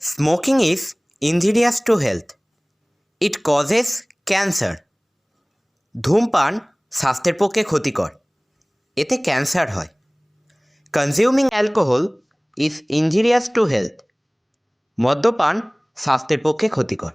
Smoking is injurious to health. It causes cancer. ধূমপান স্বাস্থ্যের পক্ষে ক্ষতিকর, এতে ক্যান্সার হয়। Consuming alcohol is injurious to health. মদ্যপান স্বাস্থ্যের পক্ষে ক্ষতিকর।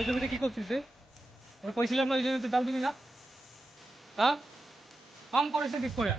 ওই জমিতে কি করছিস রে? আমি কইছিলাম না ওই জমিতে ডাল দিবি না? হ্যাঁ, কাম করেছে ঠিক করে।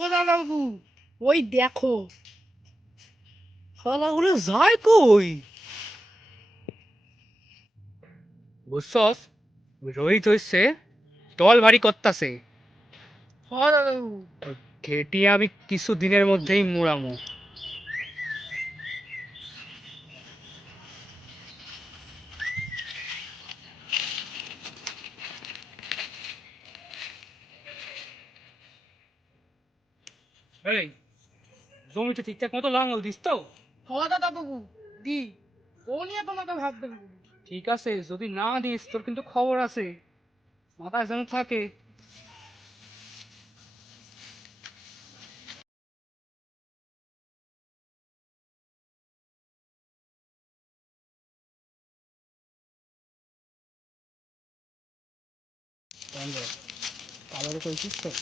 ও দাদাবাবু, ওই দেখো শালাগুলো যায় কই? বুঝছস, রোহিত হইছে দল ভারী করতাছে। হ্যাঁ দাদাবাবু। ঘেটিয়ে আমি কিছু দিনের মধ্যেই মুড়ামু। এই জমিতে ঠিকঠাক মতো লাঙল দিস তো? হ্যাঁ দাদাবাবু, দি ও নিয়ে তোমাকে ভাবতে হবে। ঠিক আছে, যদি না দিস তোর কিন্তু খবর আছে, মাথায় যেন থাকে। কালারে কইছিস তো?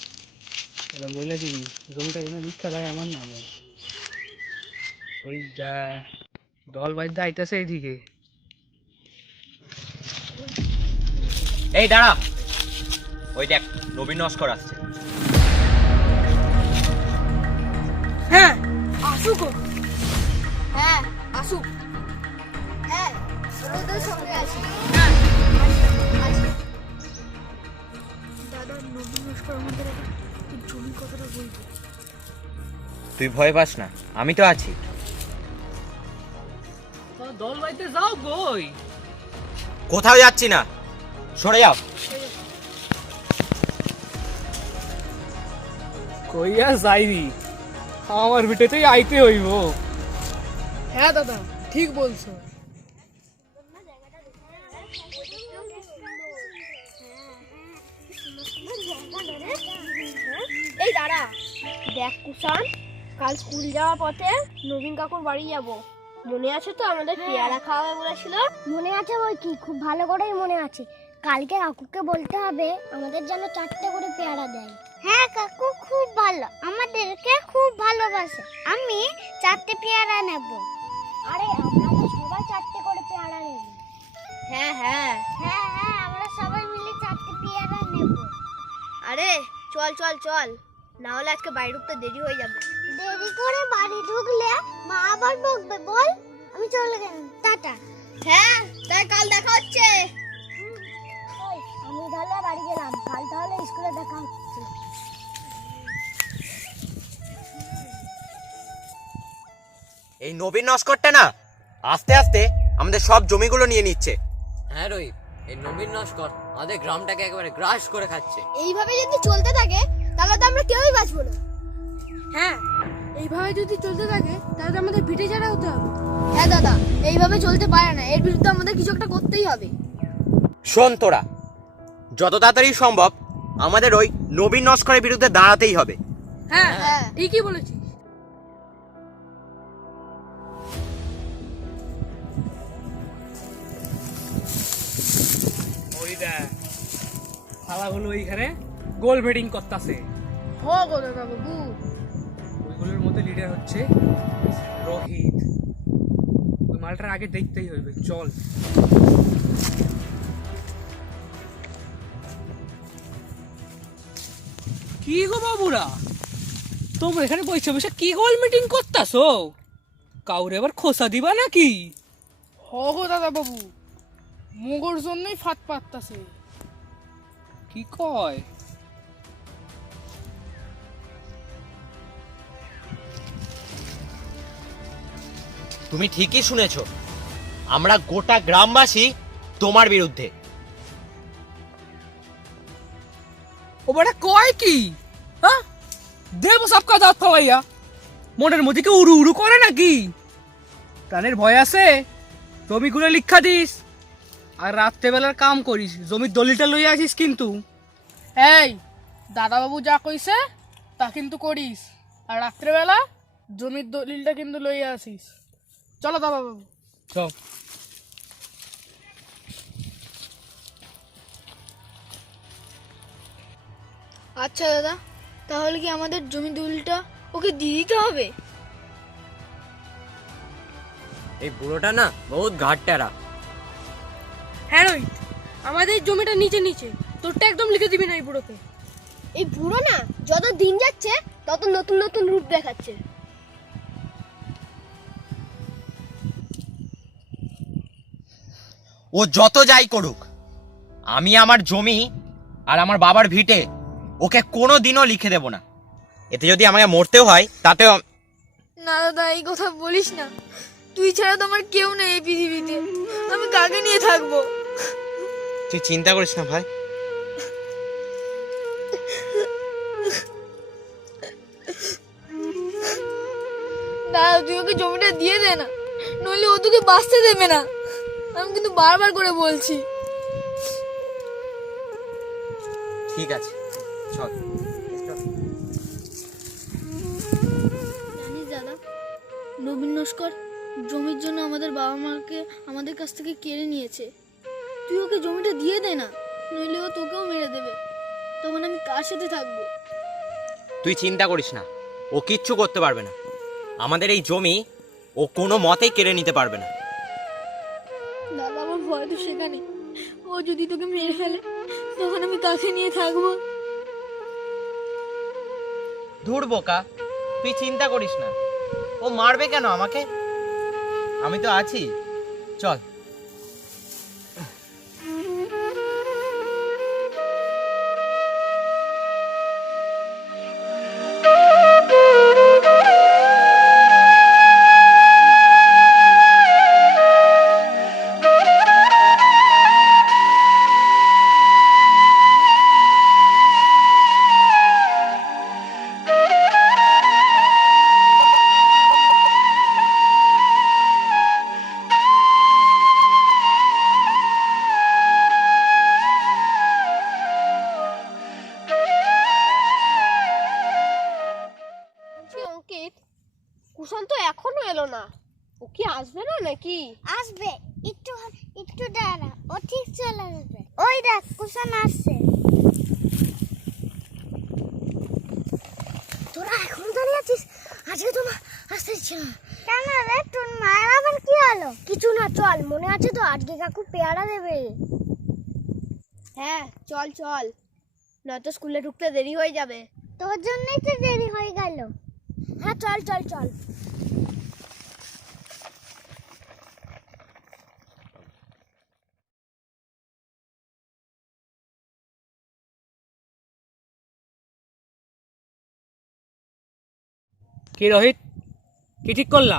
এটা বলে দিবি, জমিটা এনে লিখতে লাগে আমার নামে। ওই যা দল বাইদ্যা আইতাছে এইদিকে। এই দাঁড়া, ওই দেখ নবীন নস্কর আসছে। হ্যাঁ আসুক ও। হ্যাঁ আসুক। হ্যাঁ ওদের সঙ্গে আছি। হ্যাঁ আছি। দাদা নবীন নস্কর আমাদের এই জমি কথাটা বলবো। তুই ভয় পাস না, আমি তো আছি। দল বাইতে যাও বই। কোথাও যাচ্ছি না, সরে যাও। কইয়া যাইবি, আমার ভিটেতেই আইতে হইব। হ্যাঁ দাদা ঠিক বলছো। এই দাঁড়া, দেখ কুষাণ, কাল স্কুল যাওয়ার পথে নবীন কাকুর বাড়ি যাব। মনে আছে তো আমাদের পেয়ারা খাওয়া বলেছিল? মনে আছে বই কি, খুব ভালো করেই মনে আছে। কালকে কাকুকে বলতে হবে আমাদের যেন 4টে করে পেয়ারা দেয়। হ্যাঁ কাকু খুব ভালো, আমাদেরকে খুব ভালোবাসে। আমি 4টে পেয়ারা নেব। আরে আমরা তো সবাই 4টে করে পেয়ারা নেব। হ্যাঁ হ্যাঁ হ্যাঁ হ্যাঁ, আমরা সবাই মিলে 4টে পেয়ারা নেব। আরে চল চল চল, না হলে আজকে বাড়ি ঢুকতে দেরি হয়ে যাবে। দেরি করে বাড়ি ঢুকলে মা আবার বকবে। বল, আমি চলে গেলাম, টাটা। হ্যাঁ তাই কাল দেখা হচ্ছে। আমি তাহলে বাড়ি গেলাম, কাল তাহলে স্কুলে দেখা হচ্ছে। এই নবীন নস্করটা না আস্তে আস্তে আমাদের সব জমিগুলো নিয়ে নিচ্ছে। হ্যাঁ রোহিত, এই নবীন নস্কর আমাদের গ্রামটাকে একেবারে গ্রাস করে খাচ্ছে। এইভাবে যদি চলতে থাকে তাহলে তো আমরা কেউই বাঁচবো না। হ্যাঁ এইভাবে যদি চলতে থাকে তাহলে তো আমাদের ভিটে ছাড়া হতে হবে। হ্যাঁ দাদা, এইভাবে চলতে পারে না, এর বিরুদ্ধে আমাদের কিছু একটা করতেই হবে। শোন তোরা, যত তাড়াতাড়ি সম্ভব আমাদের ওই নবীন নস্করের বিরুদ্ধে দাঁড়াতেই হবে। হ্যাঁ হ্যাঁ ঠিকই বলেছিস। ওই দেখ শালাগুলো ওইখানে গোল বেটিং করতেছে। হ গো দাদা বাবু। ওইগুলোর মধ্যে লিডার হচ্ছে রোহিত। ওই মালটার আগে দেখতেই হইবে, চল। কি গো বাবুরা, তোমরা এখানে বসে বসে কি গোল মিটিং করতাছো? কাউরে আবার খোসা দিবা নাকি? হ গো দাদা বাবু, মুগোর জন্যই ফাট পাততাছে। কি কয়? তুমি ঠিকই শুনেছো, আমরা গোটা গ্রামবাসী তোমার বিরুদ্ধে। ও বড় কয় কি? হ্যাঁ, দেব সবকা দাঁত খাওয়াইয়া মনের মধ্যে কি উড়ু উড়ু করে নাকি? প্রাণের ভয় আছে? জমিগুলো লিখা দিস আর রাত্রেবেলার কাম করিস, জমির দলিলটা লইয়া আসিস কিন্তু। এই দাদা বাবু যা কইছে তা কিন্তু করিস, আর রাত্রেবেলা জমির দলিলটা কিন্তু লইয়া আসিস। চলো দাদা বাবু। চল। আচ্ছা দাদা, তাহলে কি আমাদের জমি দলিলটা ওকে দিয়ে দিতে হবে? এই বুড়োটা না বহুত ঘাটটারা। হ্যাঁ রোহিত, আমাদের জমিটা নিচে নিচে, তোরটা একদম লিখে দিবি না এই বুড়োকে। এই বুড়ো না যত দিন যাচ্ছে তত নতুন নতুন রূপ দেখাচ্ছে। ও যত যাই করুক, আমি আমার জমি আর আমার বাবার ভিটে ওকে কোনো দিনও লিখে দেব না। এতে যদি আমাকে মরতেও হয় তাতেও। না দাদা, এই কথা বলিস না। তুই ছাড়া তো আমার কেউ নেই এই পৃথিবীতে, আমি কাকে নিয়ে থাকবো? তুই চিন্তা করিস না ভাই। দাদা তুই ওকে জমিটা দিয়ে দে না, নইলে ও তোকে বাঁচতে দেবে না। আমি কিন্তু বারবার করে বলছি। ঠিক আছে চল। জানিস দাদা, নবীন নস্কর জমির জন্য আমাদের বাবা মাকে আমাদের কাছ থেকে কেড়ে নিয়েছে। তুই ওকে জমিটা দিয়ে দে না, নইলে ও তোকেও মেরে দেবে। তখন আমি কার সাথে থাকবো? তুই চিন্তা করিস না, ও কিচ্ছু করতে পারবে না। আমাদের এই জমি ও কোনো মতেই কেড়ে নিতে পারবে না। দাদা আমার ভয় তো সেখানে, ও যদি তোকে মেরে ফেলে তখন আমি কাকে নিয়ে থাকবো? ধুর বোকা, তুই চিন্তা করিস না। ও মারবে কেন আমাকে? আমি তো আছি, চল। অঙ্কিত, কুষাণ তো এখনো এলো না, ও কি আসবে না নাকি? আসবে, একটু একটু দাঁড়া, ও ঠিক চলে আসবে। ওই দেখ কুষাণ আসছে। তোরা এখন দাঁড়িয়ে আছিস? আজকে তো আসতে ছিল কেন রে? তোর মায়ের আবার কি হলো? কিছু না, চল। মনে আছে তো আজকে কাকু পেয়ারা দেবে? হ্যাঁ চল চল, নয়তো স্কুলে ঢুকতে দেরি হয়ে যাবে। তোর জন্যই তো দেরি হয়ে গেল। হ্যাঁ চল চল চল। কি রোহিত, কি ঠিক করলা?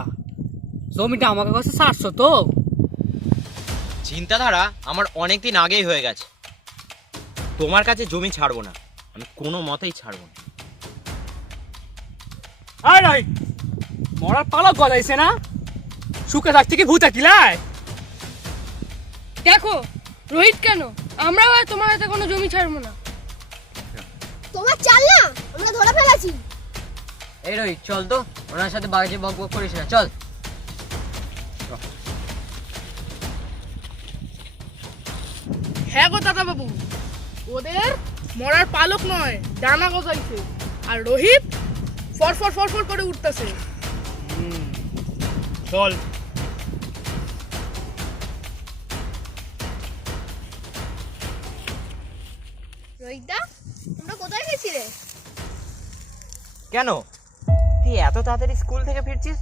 জমিটা আমাকে কাছে ছাড়ছো তো? চিন্তাধারা আমার অনেক দিন আগেই হয়ে গেছে। তোমার কাছে জমি ছাড়বো না, আমি কোনো মতেই ছাড়বো না। আয় রোহিত, মরার পালক গজাইছে না? সুখে থাকতে কি ভূত কিলায়? দেখো রোহিত, কেন আমরাও আর তোমার হাতে কোনো জমি ছাড়বো না। তোমার চাল না আমরা ধরে ফেলেছি। এই রোহিত চল তো, ওনার সাথে বাজে বক বক করিস না, চল। হ্যাঁ গো দাদা বাবু, ওদের মরার পালক নয়, ডানা গজাইছে। আর রোহিত ফরফর ফরফর করে উঠতেছে। চল। রোহিতদা, তোমরা কোথায় গেছিলে? কেন, তুই এত তাড়াতাড়ি স্কুল থেকে ফিরছিস?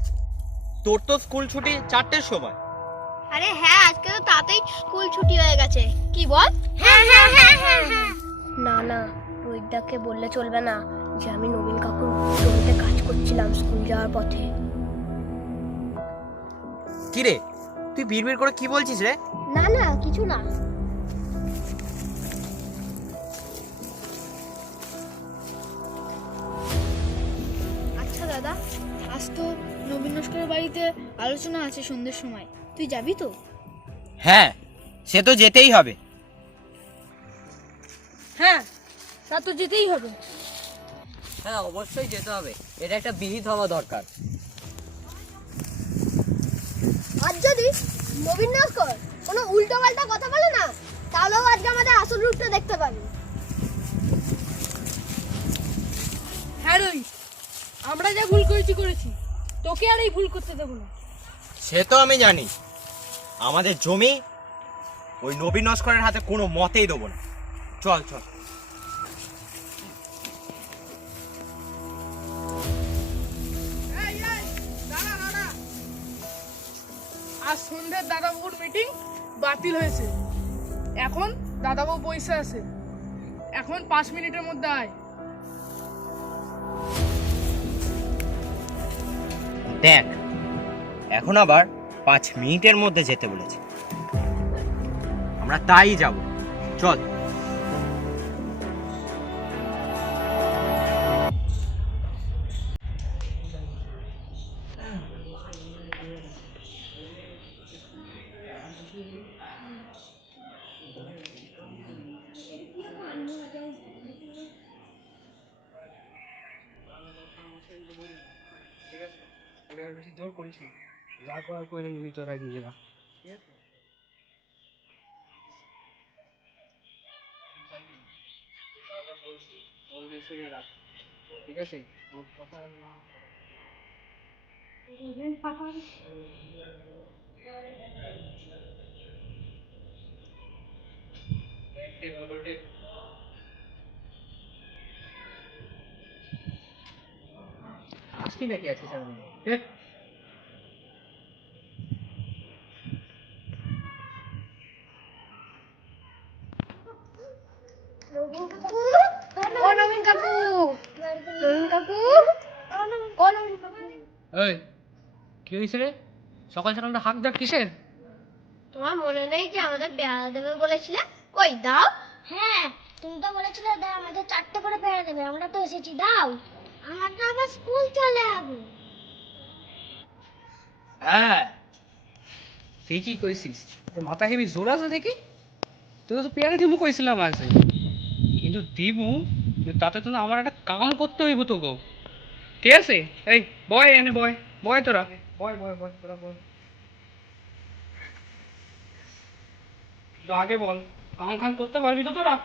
তোর তো স্কুল ছুটি 4টের সময়। আরে হ্যাঁ, আজকে তো তাড়াতাড়ি স্কুল ছুটি হয়ে গেছে। কি বল? হ্যাঁ হ্যাঁ হ্যাঁ হ্যাঁ হ্যাঁ। না না, রোহিতদাকে বললে চলবে না যে আমি নবীন কাকুর জমিতে কাজ করছিলাম স্কুল যাওয়ার পথে। কি রে, তুই বিড়বিড় করে কি বলছিস রে? না না, কিছু না। আচ্ছা দাদা, আজ তো নবীন নস্করের বাড়িতে আলোচনা আছে সন্ধ্যের সময়, তুই যাবি তো? হ্যাঁ, সে তো যেতেই হবে। হ্যাঁ, তা তো যেতেই হবে। হ্যাঁ অবশ্যই যেতে হবে, এটা একটা বিহিত হওয়া দরকার। আজ যদি নবীন নস্কর কোনো উল্টো পাল্টা কথা বলে না, তাহলেও আজকে আমাদের আসল রূপটা দেখতে পাবে। হ্যাঁ রোহিত, আমরা যা ভুল করেছি, তোকে আর এই ভুল করতে দেবো না। সে তো আমি জানি। আমাদের জমি ওই নবীন নস্করের হাতে কোনো মতেই দেবো না। চল চল। আজ সন্ধ্যের দাদাবাবুর মিটিং বাতিল হয়েছে। এখন দাদাবাবু বসে আছে। এখন 5 মিনিটের মধ্যে আয়। দেখ, এখন আবার 5 মিনিটের মধ্যে যেতে বলেছে। আমরা তাই যাব, চল। বেশি জোর করিস না, যা করার করে নিবি তোরা নিজেরা। ঠিক আছে, কথা আসছি নাকি আজকে সারাদিন? নবীন কাকু, ও নবীন কাকু, নবীন কাকু, ও নবীন কাকু। এই কি হয়েছে রে? সকাল সকাল হাঁক ডাক কিসের? তোমার মনে নেই যে আমাদের পেয়ারা দেবে বলেছিলে? কই দাও। হ্যাঁ, তুমি তো বলেছিলে দাও আমাদের 4টে করে পেয়ারা দেবে, আমরা তো এসেছি, দাও। আমরা তো আবার স্কুল চলে যাবো। হ্যাঁ, ঠিকই কইছিস। তোর মাথা হেবি জোর আছে দেখি। তোকে তো পেয়ারা দিমু কইছিলাম আজ, কিন্তু দিমু, কিন্তু তাতে তো না আমার একটা কাম করতে হইব তোকে। ঠিক আছে? এই বয় এনে বয়, বয় তোরা, বয় বয় বয় তোরা বয়। তো আগে বল, কাম খাম করতে পারবি তো তোরা?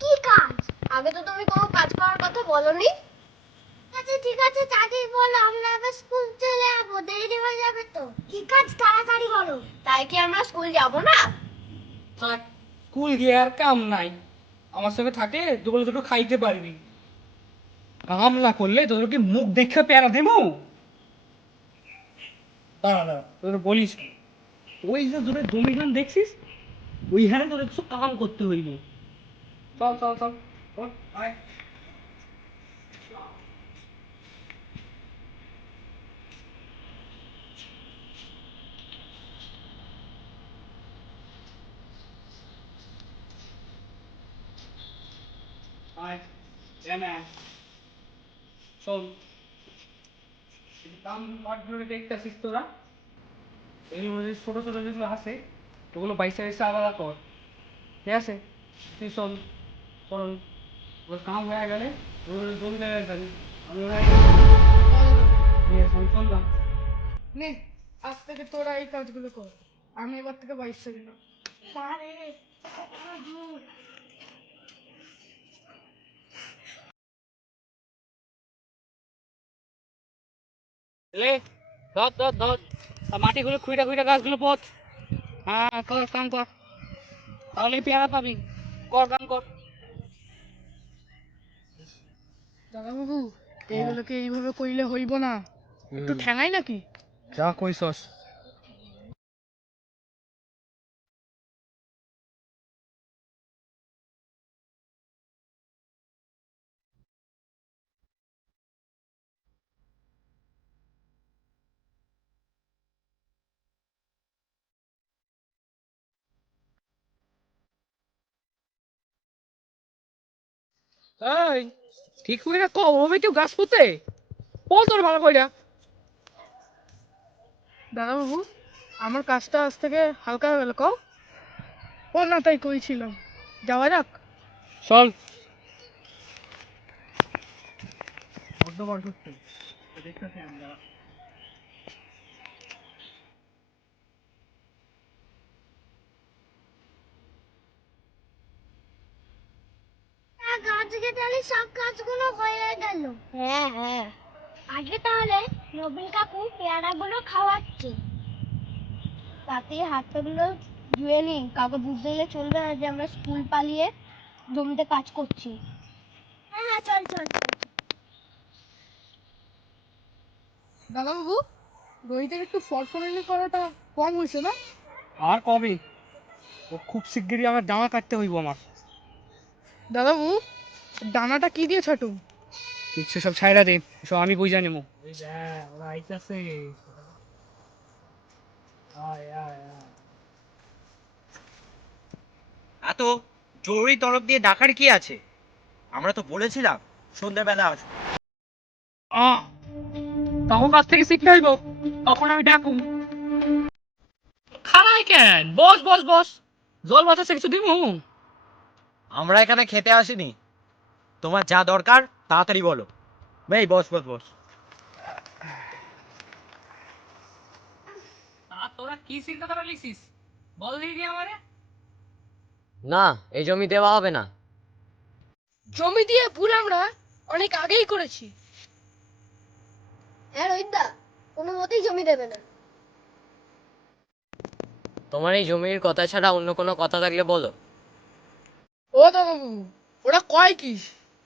কি কাজ? আগে তো তুমি কোনো কাজ করার কথা বলনি। আচ্ছা ঠিক আছে, তাড়াতাড়ি বলো, আমরা আবার স্কুল চলে যাবো, দেরি হয়ে যাবে তো। কি কাজ তাড়াতাড়ি বলো। তাই কি আমরা স্কুল যাব না? থাক, স্কুল গিয়ে আর কাম নাই। আমার সঙ্গে থাকে দুপুরে দুটো খাইতে পারবি। কাম না করলে তোদের কি মুখ দেখে পেয়ারা দেবো? দাঁড়া দাঁড়া, তোদের বলিস কি? ওই যে তোদের জমিখান দেখছিস, ওইখানে তোদের কিছু কাম করতে হইব। চল চল চল চল, আয়। আয়, এনে আয়। শোন, এই কাম কাজগুলো দেখতেছিস তোরা, এর মধ্যে ছোট ছোট যেগুলো আছে ওগুলো বাইসে বাইসে আলাদা কর। ঠিক আছে? তুই শোন, শোন, ওর কাম হয়ে গেলে ওগুলো জমি জায়গায় যাবি। আমি ওরা শুনলাম। নে, আজ থেকে তোরা এই কাজগুলো কর, আমি এবার থেকে বাইশে দিলাম। মারে লে, ধর ধর ধর, আর মাটিগুলো খুঁড়ে খুঁড়ে গাছগুলো পোত। হ্যাঁ, কর কাম কর, তাহলে পেয়ারা পাবি। কর কাম কর। দাদাবাবু, এইগুলোকে এইভাবে করলে হইব না, একটু ঠেঙাই নাকি? যা কইছস। এই, ঠিক করে কবে কেউ গাছ পুঁতে? বল তোর ভালো কইরা। দাদাবাবু, আমার কাজটা আজ থেকে হালকা হয়ে গেল, কও। ও না, তাই কইছিলাম, যাওয়া যাক। চল। বড্ড বড় করতে দেখতেছি আমরা। গাছ কেটে সব কাজগুলো হয়ে গেল। হ্যাঁ হ্যাঁ, আগে তাহলে নবীন কাকু পেয়ারাগুলো খাওয়াচ্ছে, তাতে হাত পাগুলো ধুয়ে নিই, কাউকে বুঝতে গেলে চলবে না যে আমরা স্কুল পালিয়ে জমিতে কাজ করছি। হ্যাঁ হ্যাঁ, চল চল চল। দাদাবাবু, রোহিতের একটু ফরফরানি করাটা কম হয়েছে না? আর কবে? ও খুব শিগগিরই আমার জামা কাটতে হইব আমার। দাদাবাবু, ডানাটা কি দিয়ে ছাটু? কিচ্ছু সব ছাইরা দে, সব আমি বুঝা নেবো। এই যা, ওরা আইতাছে। আয় আয় আয়। এত জরুরি তরফ দিয়ে ডাকার কি আছে? আমরা তো বলেছিলাম সন্ধ্যাবেলা আসবো। আহ, তখন কাছ থেকে শিখতে হইব, তখন আমি ডাকুম। খারাই কেন? বস বস বস, জল বাতাসে কিছু দিব। আমরা এখানে খেতে আসিনি, তোমার যা দরকার তাড়াতাড়ি বলো। ভাই বস বস বস। আর তোরা কি চিন্তা করে লিখছিস? বল দিদি আমারে। না, এই জমি দেওয়া হবে না। জমি দিয়ে ভুল আমরা অনেক আগেই করেছি। হ্যাঁ রোহিতদা, কোনো মতেই জমি দেবে না। তোমার এই জমির কথা ছাড়া অন্য কোনো কথা থাকলে বলো। ও দাদাবাবু, ওরা কয় কি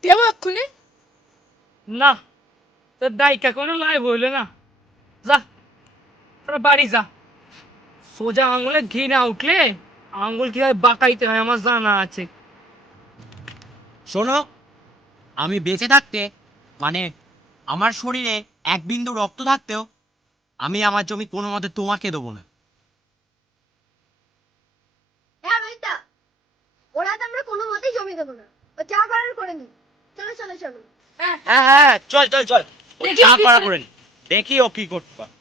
দেবো এক্ষুনি? না, তোর দায়িকা কোনো লাই বললে না, যা তোরা বাড়ি যা। সোজা আঙুলে ঘি না উঠলে আঙুল কিভাবে বাঁকাইতে হয় আমার জানা আছে। শোনো, আমি বেঁচে থাকতে মানে আমার শরীরে এক বিন্দু রক্ত থাকতেও আমি আমার জমি কোনো মতে তোমাকে দেবো না। হ্যাঁ ভাইটা, ওরা তো আমরা কোনো মতেই জমি দেবো না। ও যা করার করে নি। চলো চলো চলো। হ্যাঁ হ্যাঁ, চল চল চল, ও দেখিস চা কি করা করে? করে নি, দেখি ও কি করতে পারে।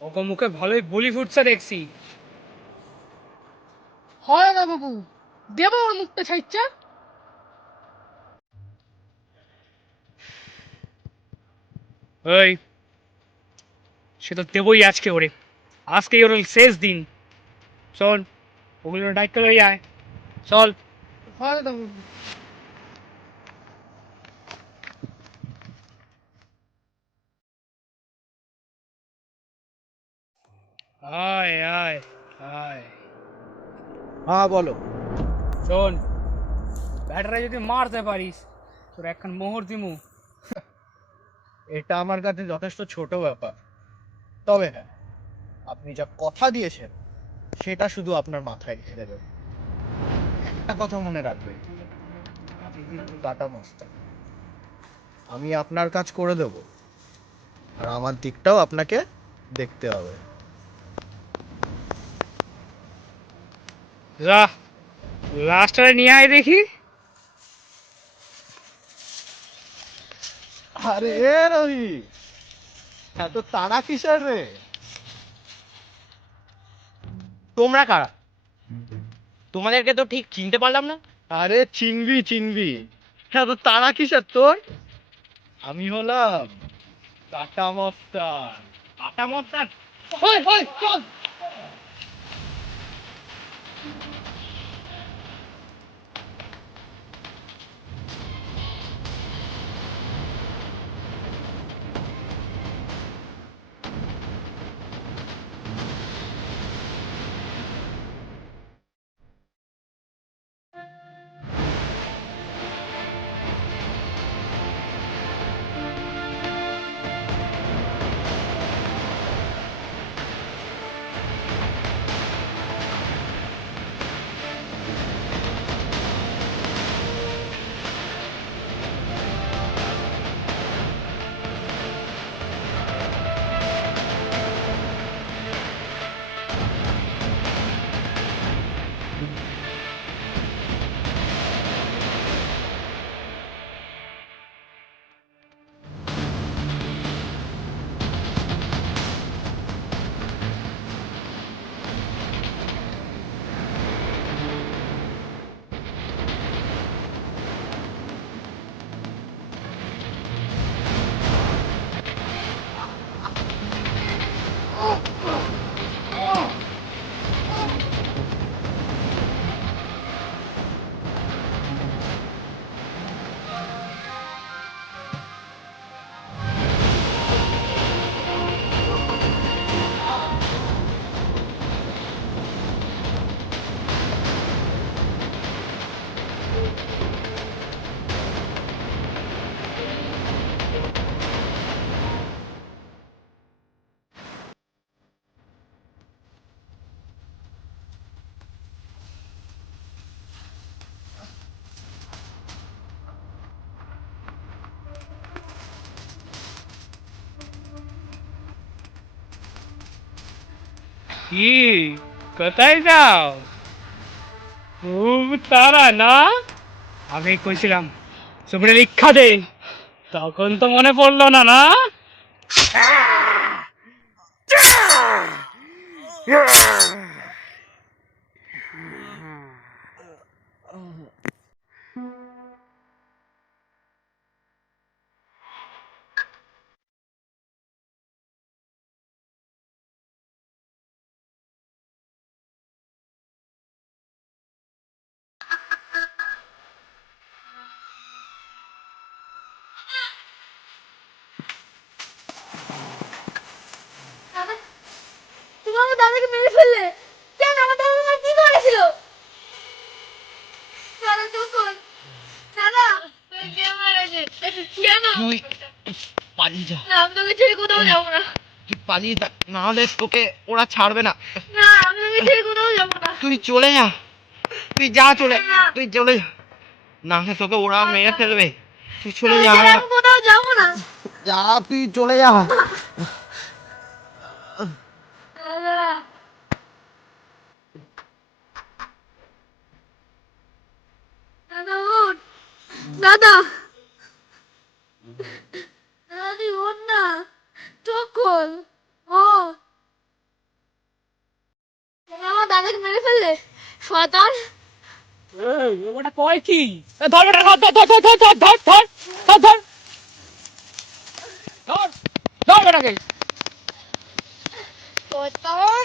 ওকে মুখে ভালোই বলি ফুটছে দেখছি। হয় দাদা বাবু, দেবো ওর মুখটা ছাইচ্ছা। ওই সে তো দেবই আজকে ওরে, আজকেই ওর শেষ দিন। চল ওগুলো দায়িত্ব লই আয়, চল। হয় দাদা বাবু। আয় আয় আয়। হ্যাঁ বলো। শোন, ব্যাটারে যদি মারতে পারিস তোর একখান মোহর দিমু। এটা আমার কাছে যথেষ্ট ছোট ব্যাপার, তবে হ্যাঁ, আপনি যা কথা দিয়েছেন সেটা শুধু আপনার মাথায় রেখে দেবেন। একটা কথা মনে রাখবেন, আপনি কিন্তু টাটা মাস্টার। আমি আপনার কাজ করে দেব, আর আমার দিকটাও আপনাকে দেখতে হবে। যা লাস্টে নিয়ে আয় দেখি। আরে এ রবি, এত তাড়া কিসের রে? তোমরা কারা? তোমাদেরকে তো ঠিক চিনতে পারলাম না। আরে চিনবি চিনবি, এত তাড়া কিসের তোর? আমি হলাম টাটা মাস্টার। আটা মস্তান, হয় হয় চল। কি কোথায় যাও? খুব তারা না? আগে কইছিলাম সুপড়ে লিখা দে, তখন তো মনে পড়লো না না? তুমি আমার দাদাকে মেরে ফেললে। কেন তুই পালিয়ে যা, আমি তোকে ছেড়ে কোথাও যাবো না। তুই পালিয়ে যা, না হলে তোকে ওরা ছাড়বে না। না আমি তোকে ছেড়ে কোথাও যাবো না। তুই চলে যা, তুই যা চলে, তুই চলে যা, না হলে তোকে ওরা মেরে ফেলবে। তুই চলে যা, আমি কোথাও যাবো না। যা তুই চলে যা। দাদা দাদা ওঠ, দাদা দাদি ওঠ না, চোখ খোল, ও তুমি আমার দাদাকে মেরে ফেললে শয়তান। এই, ও বেটা কয় কি? এ ধর বেটা, ধর ধর ধর ধর ধর ধর ধর ধর ধর ধর ধর বেটাকে। শয়তান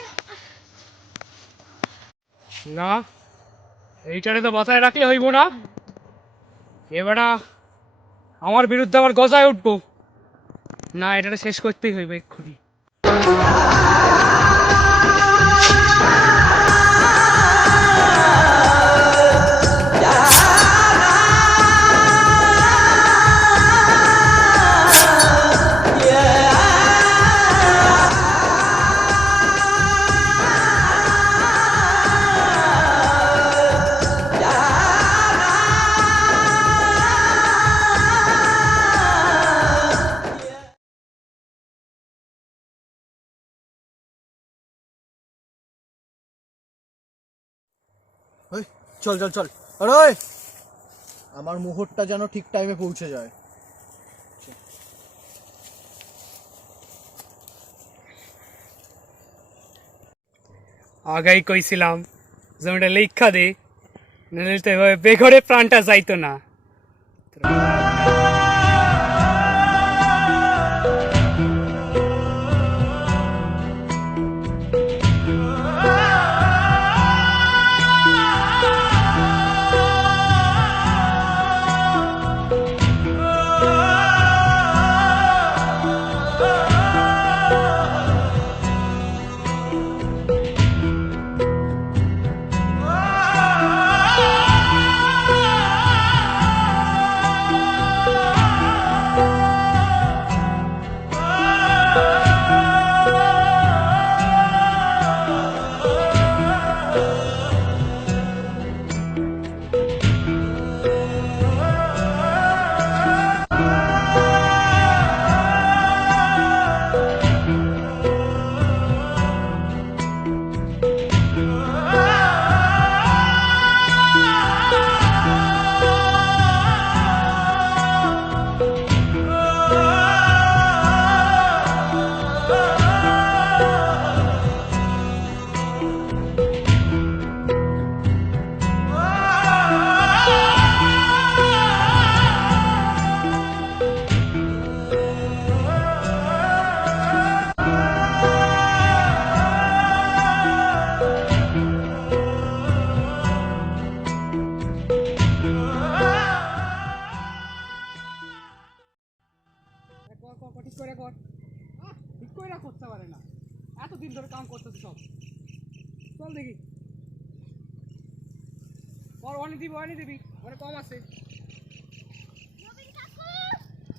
না, এইটারে তো বাঁচায় রাখলে হইব না। এবারা আমার বিরুদ্ধে আবার গজায় উঠবো না, এটারে শেষ করতেই হইবে এক্ষুনি। ওই, চল চল চল, আরে আমার মুহূর্তটা যেন ঠিক টাইমে পৌঁছে যায়। আগেই কইছিলাম জমিটা লেখা দে, নাহলে তো এভাবে বেঘরে প্রাণটা যাইতো না। ঠিক করে কর, ঠিক করে করতে পারে না, এতদিন ধরে কাম করতেছে সব। চল দেখি, কর, অনেক দিবি অনেক দিবি, অনেক কম আছে। নবীন কাকু,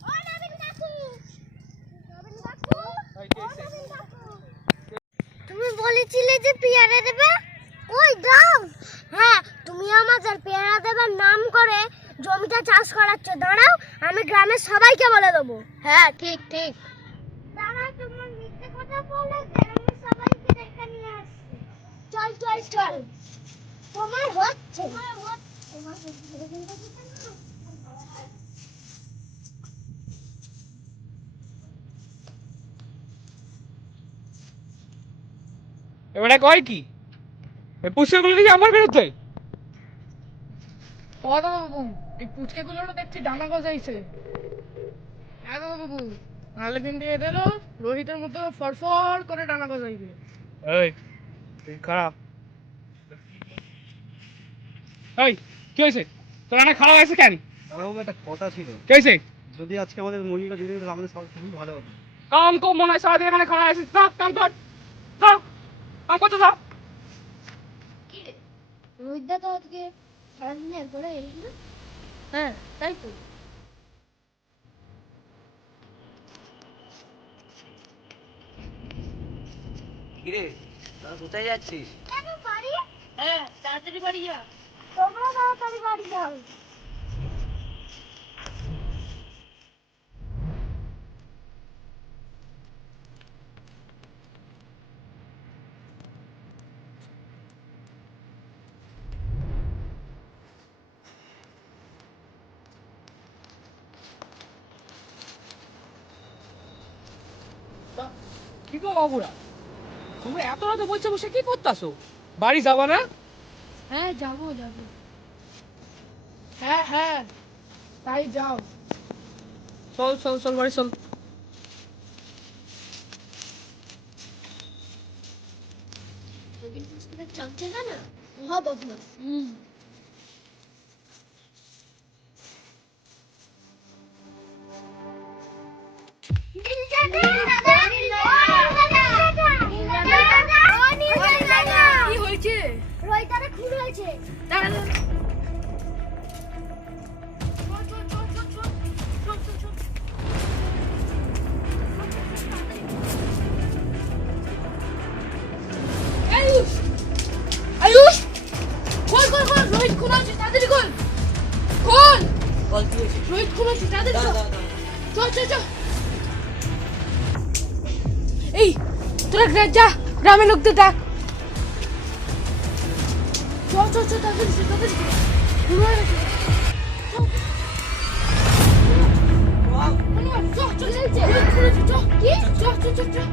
ও নবীন কাকু, নবীন কাকু, ও নবীন কাকু। তুমি বলেছিলে যে পেয়ারা দেবে, ওই দাও। হ্যাঁ, তুমি আমাদের পেয়ারা দেবার নাম করে জমিটা চাষ করাচ্ছ। দাঁড়াও, আমি গ্রামের সবাইকে বলে দেবো। হ্যাঁ ঠিক ঠিক। দাঁড়াও, তোমার মিথ্যে কথা বলে গ্রামের সবাইকে ডেকে নিয়ে আসছি। চল চল চল, তোমার হচ্ছে তোমার এবারে কয় কি পুষ্পগুলো দিকে আমার বিরুদ্ধে? ও দাদা বাবু, এই পুচকেগুলো দেখছি ডানা গজাইছে। হ্যাঁ দাদা বাবু, নাহলে দিন দিয়ে এদেরও রোহিতের মতো ফরফর করে ডানা গজাইবে। এই তুই খারাপ। এই কি হয়েছে, তোর অনেক খারাপ আছে কেন? আমার একটা কথা ছিল, কি হয়েছে? যদি আজকে আমাদের মুরগিটা দিয়ে দিত আমাদের সব খুবই ভালো হতো। কাম কম মনে হয় সারাদিন এখানে খারাপ আছিস, যা কাম কর, যা কাম করতে যা। রোহিতদা তো আজকে সারাদিন একবারে এলি না। হ্যাঁ তাই তো। কিরে তোরা কোথায় যাচ্ছিস? কেন বাড়ি? হ্যাঁ তাড়াতাড়ি বাড়ি যা। তোমরা তাড়াতাড়ি বাড়ি যাও। কি গো বাবুরা, তুমি এত রাতে বলছো বসে কি করতেছো? বাড়ি যাবা না? হ্যাঁ যাবো যাবো। হ্যাঁ হ্যাঁ তাই যাও। চল চল চল বাড়ি চল। চলছে না মহা বদমাস। কি হয়েছে? রয়টারে খুন হয়েছে। দাঁড়া দাঁড়া। আয়ুষ আয়ুষ খোল খোল খোল, রোহিত খুন হয়েছে, তাড়াতাড়ি খোল খোল। বল কি হয়েছে? রোহিত খুন হয়েছে, তাড়াতাড়ি চল চল চল। এই তোরা যা গ্রামের লোকদের ডাক। চল চল চল তাড়াতাড়ি চল, তাড়াতাড়ি চল। খুন হয়ে গেছে। চল। চল চল চল চল। রোহিত খুন হয়েছে, চল। কি? চল চল চল চল।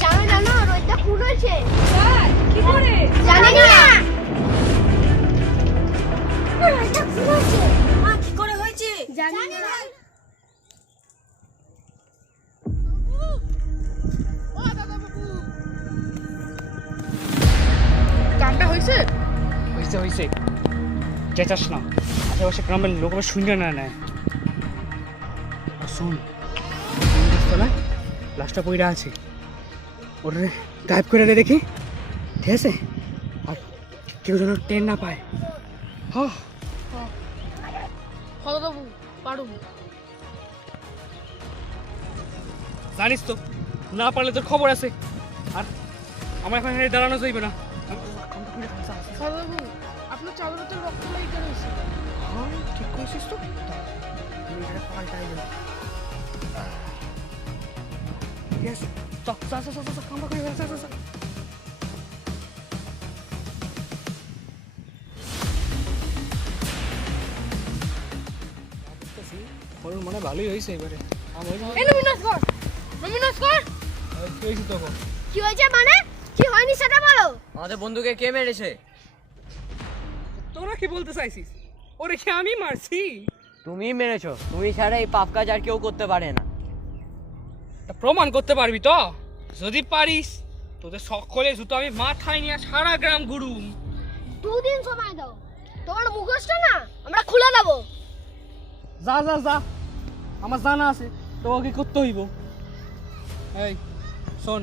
জানো না রোহিতটা খুন হয়েছে? কি করে? জানি না। রয়টা খুন হয়েছে। কি করে হয়েছে? জানি না। কামটা হয়েছে? হয়েছে হয়েছে, চেঁচাস না, আশেপাশে গ্রামের লোক আবার শুনে না নেয়। আর শোন, গাছতলায় লাশটা পইরা আছে, ওটা গায়েব করে দে দেখি, ঠিক আছে? আর কেউ যেন টেন না পায়। হ্যাঁ হলদাবু পারু। জানিস তো, না পারলে তোর খবর আছে। আর আমার এখন এখানে দাঁড়ানো যাইবে না। হলদাবু আপনার চাদর তো রক্ত লাগিয়ে রয়েছে। হ্যাঁ ঠিক করেছিস তো, আমি এটা পাল্টাই দেবো। ঠিক আছে, চল চল চল চল, কামড়া করে ফেল, চল চল চল। ফলন মনে ভালোই হয়েছে এবারে। এই নমিনাস কর, নমিনাস কর। কি হয়েছে তখন? কি হয়েছে মানে? কি হয়নি সেটা বলো। আমাদের বন্ধুকে কে মেরেছে? তোরা কি বলতে চাইছিস? ওরে কি আমি মারছি? তুমি মেরেছো, তুমি ছাড়া এই পাপ কাজ আর কেউ করতে পারে না। তা প্রমাণ করতে পারবি তো? যদি পারিস, তোদের সকলে জুতো আমি মাথায় নিয়ে সারা গ্রাম ঘুরুম। 2 দিন সময় দাও, তোমার মুখোশটা না আমরা খুলে দেবো। যা যা যা, আমার জানা আছে তোকে করতে হইব। এই শোন,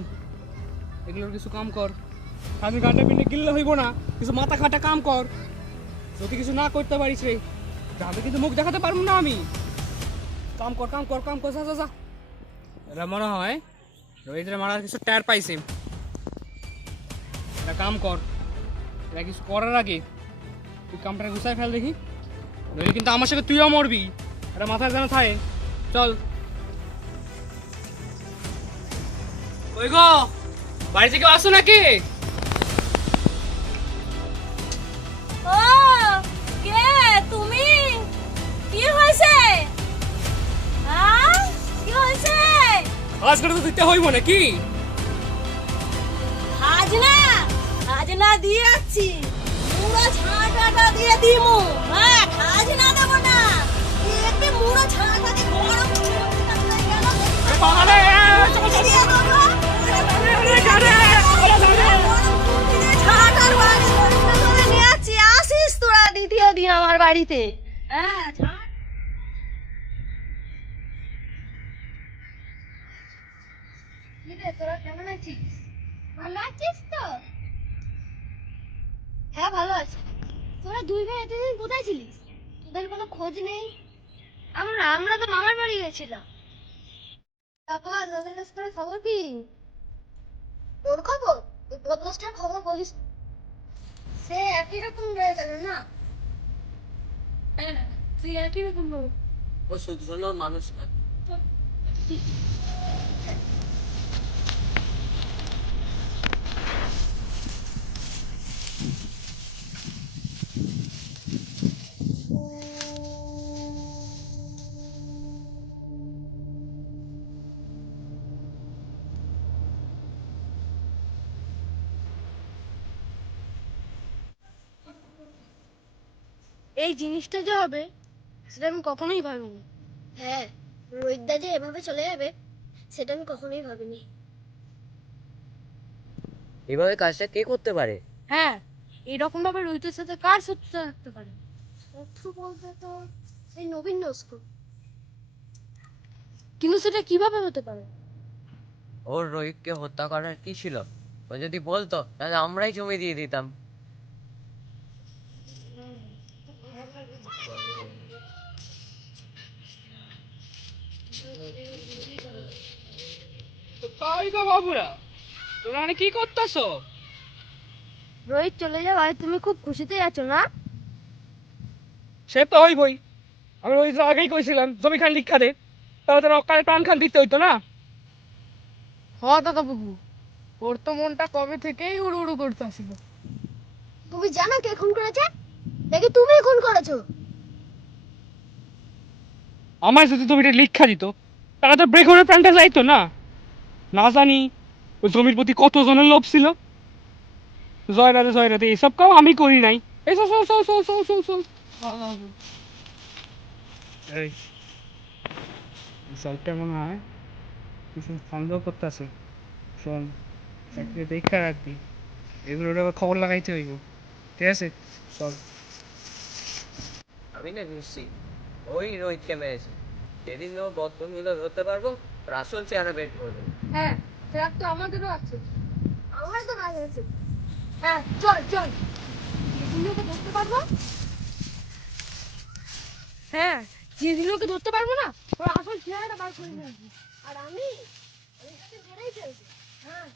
এগুলোর কিছু কাম কর। খালি গাঁটে পিন্ডে গিললে হইব না, কিছু মাথা খাটা কাম কর। যদি কিছু না করতে পারিস রে, গ্রামে কিন্তু মুখ দেখাতে পারবো না আমি। কাম কর কাম কর কাম কর, যা যা যা। এরা মনে হয় রোহিতের মারার কিছু ট্যার পাইছে। এটা কাম কর, এটা কিছু করার আগে তুই কামটা গুছাই ফেল দেখি, নইলে কিন্তু আমার সাথে তুইও মরবি। এটা মাথায় যেন থাকে। চল। কই গো, বাড়িতে কেউ আসো নাকি? ও কে তুমি? কি হয়েছে? হ্যাঁ কি হয়েছে? আজ করে তো দিতে হইব নাকি? খাজনা দিয়ে যাচ্ছি, পুরো ছাঁটাটা দিয়ে দিমু। হ্যাঁ খাজনা দেবো না, একটু মুড়ো ছাঁটা দিয়ে গরম বাবারে, চল চল দিয়ে দেবো। আসিস তোরা দ্বিতীয় দিন আমার বাড়িতে। হ্যাঁ তোরা কেমন আছিস? ভালো আছিস তো? হ্যাঁ ভালো আছি। তোরা 2 ভাই এতদিন কোথায় ছিলিস? তোদের কোনো খোঁজ নেই। আমরা তো মামার বাড়ি গেছিলাম। তারপর নবীন নস্করের খবর কি? ওর খবর? ওই বদমাসটার খবর বলিস। সে একই রকম রয়ে গেল না? হ্যাঁ, তুই একই রকম বল। ও শুধু মানুষ না। এই জিনিসটা যে হবে সেটা আমি কখনোই ভাবিনি। হ্যাঁ, রোহিতদা যে এভাবে চলে যাবে সেটা আমি কখনোই ভাবিনি। এভাবে কাজটা কে করতে পারে? হ্যাঁ, এরকম ভাবে রোহিতের সাথে কার শত্রুতা রাখতে পারে? শত্রু বলতে তো এই নবীন নস্কর। কিন্তু সেটা কিভাবে হতে পারে? ওর রোহিতকে হত্যা করার কি ছিল? ও যদি বলতো তাহলে আমরাই জমি দিয়ে দিতাম। তাই গো বাবুরা, তোমরা মানে কি করতেছো? রোহিত চলে যাওয়ায় তুমি খুব খুশিতে আছো না? সে তো হইবই। আমি ওই যে আগেই কইছিলাম জমি খান লিখা দে, তাহলে তোর অকালে প্রাণ খান দিতে হইতো না? হ দাদা বাবু, ওর তো মনটা কবে থেকেই উড়ু উড়ু করতেছিল। তুমি জানো কে খুন করেছে? নাকি তুমি খুন করেছো? আমার যদি জমিটা লিখা দিত তাহলে তো ব্রেক হওয়ার প্রাণটা যাইতো না। না জানি ওই জমির প্রতি কতজনের লোভ ছিল। জয় রাধে এসব কাও আমি করি নাই। এই চল চল চল চল চল চল চল। এই সাইডটা মনে হয় কিছু সন্দেহ করতেছে। শোন, একটু দেখা রাখবি, এগুলোর আবার খবর লাগাইতে হইব, ঠিক আছে? চল। আমি না নিশ্চিত ওই রোহিতকে মেরেছে। যেদিন ও বদমিল ধরতে পারবো ওর আসল চেহারা বের করবে। হ্যাঁ, ট্রাক তো আমাদেরও আছে। আমার তো কাজ আছে। হ্যাঁ, চল চল, যেদিন ওকে ধরতে পারবো। হ্যাঁ, যেদিন ওকে ধরতে পারবো না ওর আসল চেহারাটা বার করে নিয়ে আসবো। আর আমি তাকে ধরেই ফেলবো। হ্যাঁ,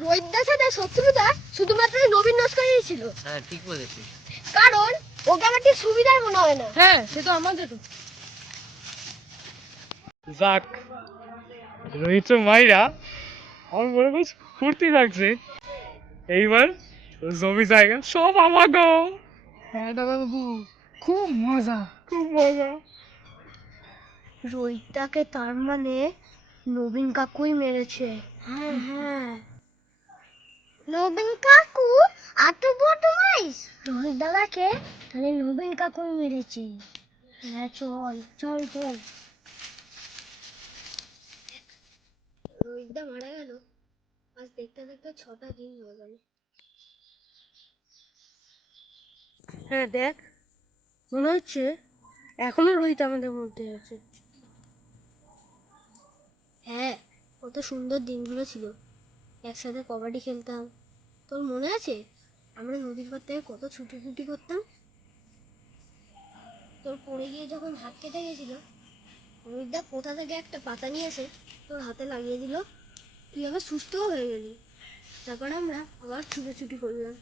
রোহিতদার সাথে শত্রুতা শুধুমাত্র এই নবীন নস্করেরই ছিল। হ্যাঁ ঠিক বলেছিস। কারণ ওকে আমার ঠিক সুবিধার মনে হয় না। হ্যাঁ, সে তো আমাদেরও। যাক, রোহিত মাইরা আমার মনে বেশ ফুর্তি লাগছে। এইবার জমি জায়গা সব আমার গো। হ্যাঁ দাদা বাবু, খুব মজা। খুব মজা। রোহিতদাকে তার মানে নবীন কাকুই মেরেছে। হ্যাঁ হ্যাঁ, নবীন কাকু এত বদমাইশ। রোহিত দাদাকে তাহলে নবীন কাকুই মেরেছে। হ্যাঁ চল চল চল। রোহিতদা মারা গেল আজ দেখতে দেখতে 6টা দিন হয়ে গেল। হ্যাঁ দেখ, মনে হচ্ছে এখনো রোহিত আমাদের মধ্যে আছে। হ্যাঁ, কত সুন্দর দিনগুলো ছিল। একসাথে কবাডি খেলতাম। তোর মনে আছে আমরা নদীর পাড় থেকে কত ছুটোছুটি করতাম? তোর পড়ে গিয়ে যখন হাত কেটে গেছিল, রোহিতদা কোথা থেকে একটা পাতা নিয়ে এসে তোর হাতে লাগিয়ে দিল। তুই আবার সুস্থও হয়ে গেলি। তারপর আমরা আবার ছুটোছুটি করলাম।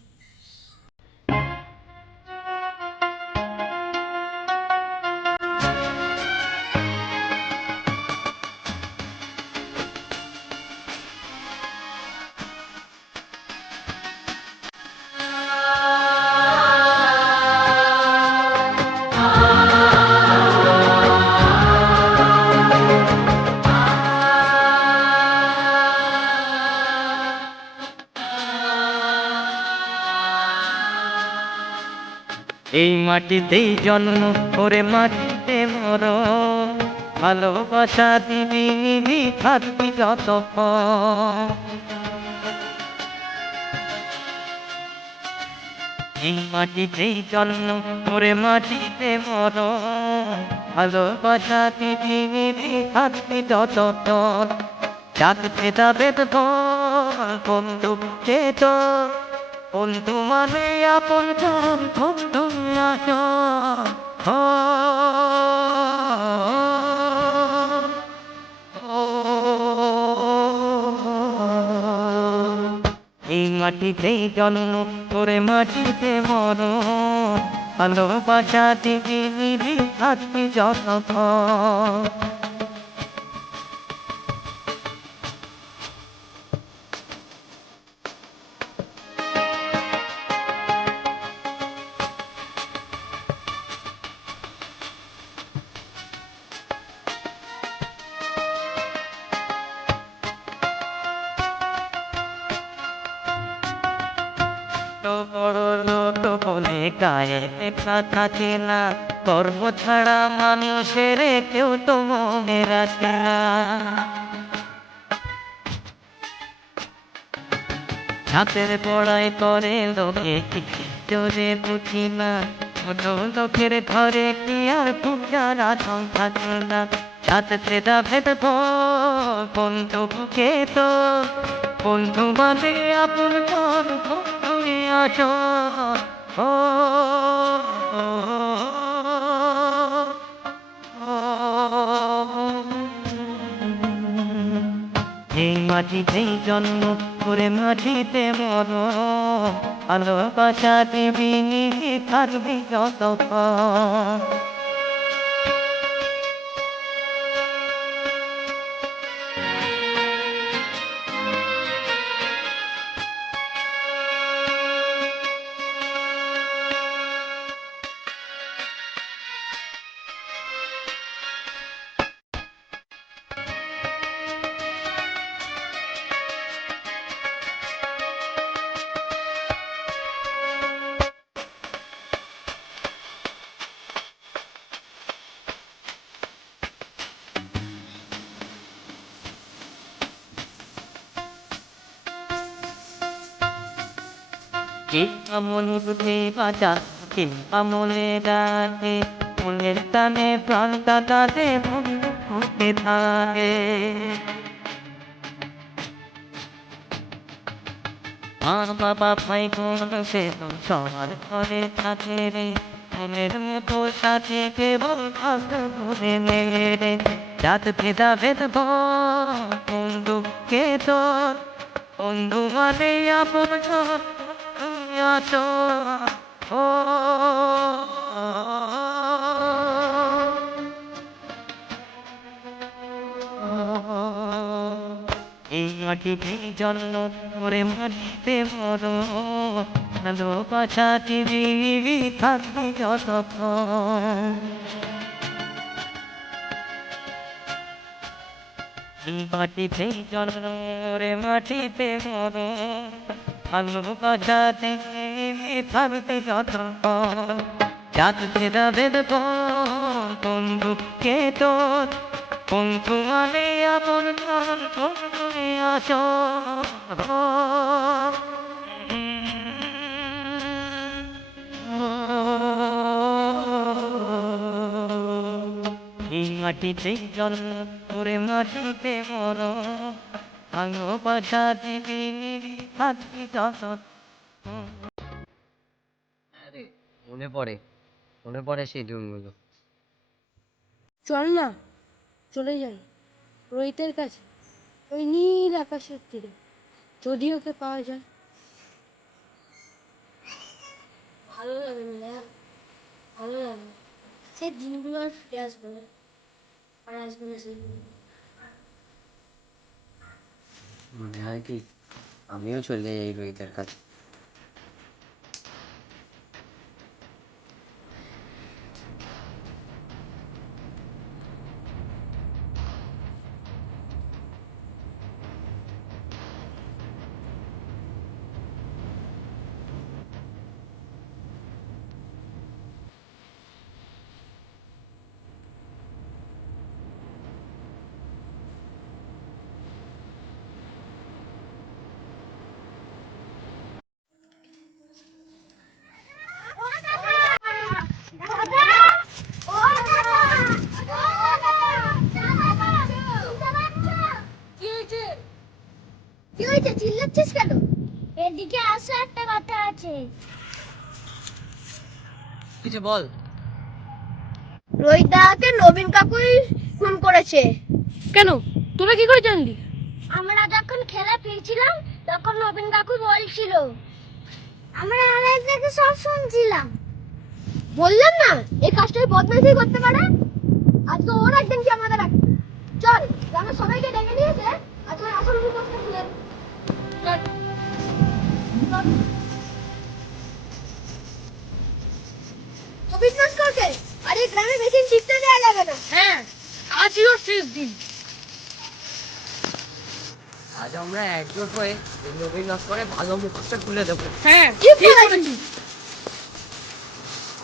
এই মাটিতেই জন্ম করে মাটিতে মর, ভালোবাসা দিবি থাকবি যতক্ষণ। এই মাটিতেই জন্ম করে মাটিতে মর, ভালোবাসা দিবি থাকবি যতক্ষণ। ডাকতে যাবে তো বন্ধু চেত, বন্ধু মানে আপন জন, বন্ধু আসো। মাটিতেই জন্ম করে মাটিতে মরণ, ভালোবাসা দিবি থাকবি যতক্ষণ। বড় লোক বলে গায়ে লেখা থাকে না, গর্ব ছাড়া মানুষের কেউ তো মনে রাখে না। হাতের পড়াই করে লোকে জোরে বুঝি না, ছোট লোকের ঘরে কি আর পূজারা থাকে না। সাথে ভেদা ভেদ বন্ধু বুকে তো, বন্ধু মানে আপন তুমি আছো। ও এই মাটিতেই জন্ম করে মাটিতে মর, ভালোবাসা দেবী থাকবি যতক্ষণ। আমলে বুঝে বাঁচা আমলে ডাকে, মনের টানে প্রাণ কাটাতে ফুটে থাকে। আর বাবা ভাই বোন সে সবার ঘরে থাকে রে, মনের মতো সাথে কেবল ঘুরে রে। রাত ভেদা ভেদ বন্ধু কে তোর, বন্ধু মানে আপন তুমি আছো। ও এই মাটিতে জন্ম করে মাটিতে মরো, ভালোবাসা দিবি থাকবি যতক্ষণ। মাটিতে জন্ম করে মাটিতে মরো, ভালোবাসা দিবি থাকবি যতক্ষণ। রাত ভেদা ভেদ বন্ধু কে তোর, বন্ধু মানে আপন তুমি আছো। এই মাটিতে জন্ম করে মাটিতে মরো, ভালোবাসা দিবি থাকবি যতক্ষণ। মনে পড়ে সেই দিনগুলো। চল না চলে যাই রোহিতের কাছে, ওই নীল আকাশের তীরে, যদি ওকে পাওয়া যায়। ভালো লাগে না, ভালো লাগে, সেই দিনগুলো আর ফিরে আসবে না, আর আসবে না সেই দিন। মনে হয় কি আমিও চলে যাই রোহিতের কাছে। কি হয়েছে, চিল্লাচ্ছিস কেন? এদিকে আসো, একটা কথা আছে। কিছু বল। রোহিত দাদাকে নবীন কাকুই ফোন করেছে। কেন, তোরা কি করে জানলি? আমরা যখন খেলা ফিরছিলাম তখন নবীন কাকু বলছিল, আমরা আড়াই থেকে সব শুনছিলাম। বললাম না এই কাজটা বদমাইশি করতে পারে। আজকে ওর একদিন কি আমাদের একদিন। চল আমরা সবাইকে ডেকে নিয়েছে, আজকে আসল মুখোশটা খুলে দিই। চল। অবিশ্বাস করতে আর এই গ্রামে বেশি শিখতে দেওয়া যাবে না। হ্যাঁ, আজই ওর শেষ দিন। আজ আমরা একজোট হয়ে নবীন নস্করের ভালো মুখোশটা খুলে দেবো। হ্যাঁ, ঠিক ঠিক বলেছিস।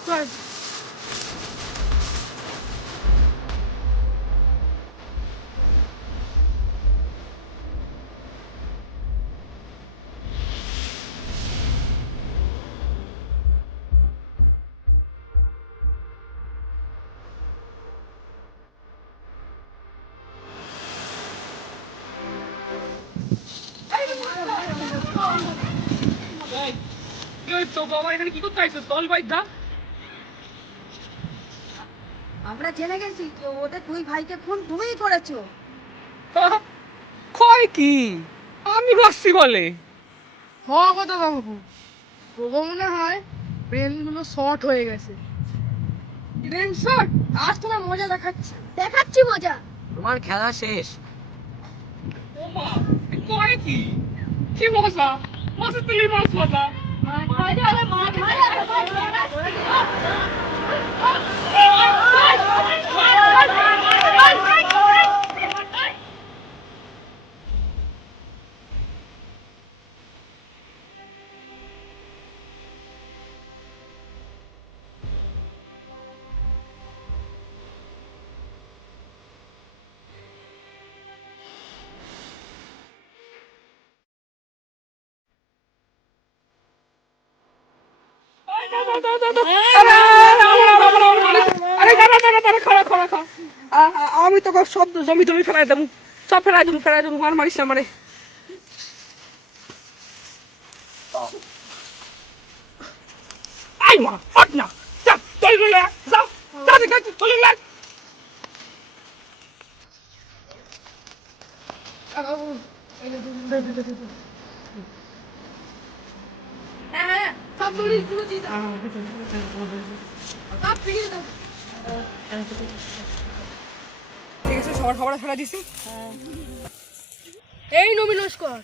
চল। তো বাবা এখানে কি করতে আইছো? চল ভাই দা। আমরা জেনে গেছি তো ওদের দুই ভাইকে খুন তুমিই করেছো। কয় কি? আমি বসছি বলে। হওয়া কথা বাবু, ওগো মনে হয় ব্রেনগুলো শর্ট হয়ে গেছে। Brain short? আজ তোমার মজা দেখাচ্ছি। দেখাচ্ছি মজা। তোমার খেলা শেষ। ওমা, কয় কি? কি মজা? মজা তুলি মাছ মজা। আমি তো সব জমি টমি ফেলাই দেবো, সব ফেলাই দেবো, মার মারিস না মানে। আই মা, হট না, যা, চল রে, যাও, যা দেখে চল রে। হ্যাঁ, সব দড়ি গুলো দিয়ে দাও। সব ফিরিয়ে দাও। ঠিক আছে, সবার খাবার ফেলা দিছি। এই নবীন নস্কর,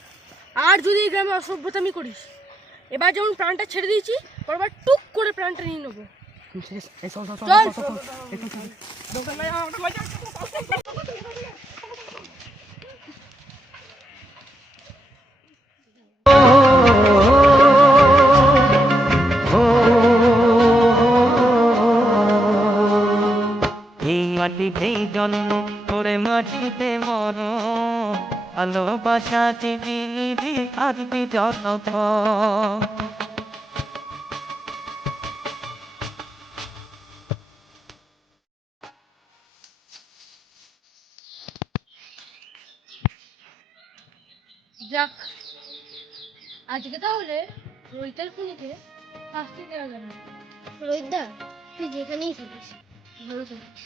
আর যদি এই গ্রামে অসভ্যতামি করিস, এবার যেমন প্রাণটা ছেড়ে দিয়েছি, পরবার টুক করে প্রাণটা নিয়ে নেবো। চল। এই মাটিতেই জন্ম করে মাটিতে মর, ভালোবাসা দিবি থাকবি যতক্ষণ। যাক, আজকে তাহলে রোহিতের খুনিকে শাস্তি দেওয়া যাবে। রোহিতদা, তুই যেখানেই থাকিস ভালো থাকিস।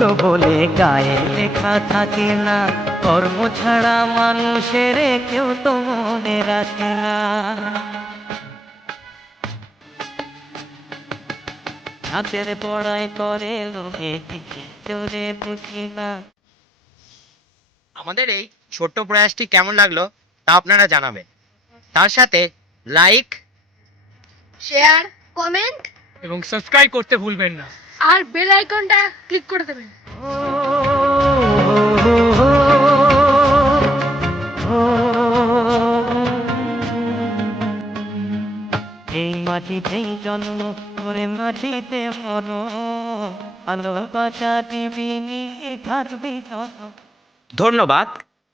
তো বলে গায়ে লেখা থাকে না, কর্ম ছাড়া মানুষের কেউ তো মনে রাখে না। হাতের পড়ায় করে লোকে চলে বুঝি না। আমাদের এই ছোট্ট প্রয়াসটি কেমন লাগলো তা আপনারা জানাবেন। তার সাথে লাইক, শেয়ার, কমেন্ট এবং সাবস্ক্রাইব করতে ভুলবেন না। আর বেল আইকনটা ক্লিক করে দেবেন। এই মাটিতেই জন্ম করে মাটিতে মর, ভালোবাসা দিবি থাকবি যত। ধন্যবাদ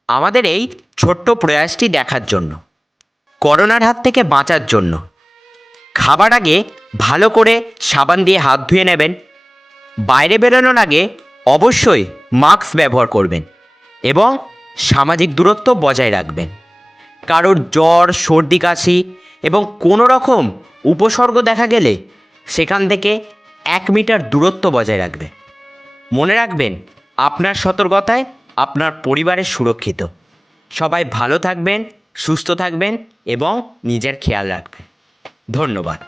আমাদের এই ছোট্ট প্রয়াসটি দেখার জন্য। করোনার হাত থেকে বাঁচার জন্য খাবার আগে ভালো করে সাবান দিয়ে হাত ধুয়ে নেবেন। বাইরে বেরোনোর আগে অবশ্যই মাস্ক ব্যবহার করবেন এবং সামাজিক দূরত্ব বজায় রাখবেন। কারোর জ্বর, সর্দি, কাশি এবং কোনো রকম উপসর্গ দেখা গেলে সেখান থেকে 1 মিটার দূরত্ব বজায় রাখবেন। মনে রাখবেন, আপনার সতর্কতায় আপনার পরিবারের সুরক্ষিত। সবাই ভালো থাকবেন, সুস্থ থাকবেন এবং নিজের খেয়াল রাখবেন। ধন্যবাদ।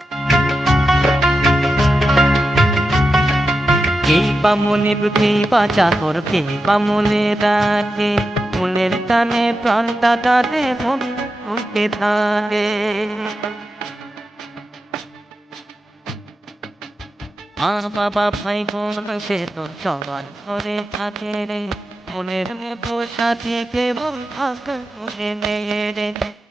কে বা মনে কে বা চাকর, কে বা মনে রাখে, মনের টানে প্রাণটা তাতে মনে থাকে। মা বাবা ভাই বোন সে তো সবার ঘরে থাকে রে, মনের মতো সাথে কেবল থাকে রে।